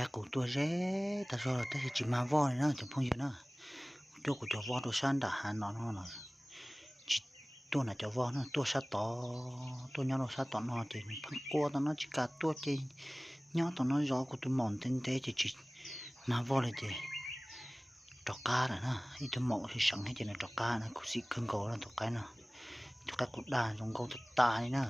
cái cụ tua ré ta rồi là ta chỉ mà voi nữa chẳng phong gì nữa chỗ của cho voi đồ san đã nó chỉ tua là cho voi nó tua sát to tua nhau nó sát to nó thì thằng cua tao nó chỉ cả tua chỉ nhau tao nó gió của tụi mòn tinh tế chỉ mà voi này thì trò cá rồi nè ít tụi mỏ thì sẵn hết chỉ là trò cá nó cũng xịt cưng cổ là trò cái nào trò cá cụt đà trong câu thật ta này nè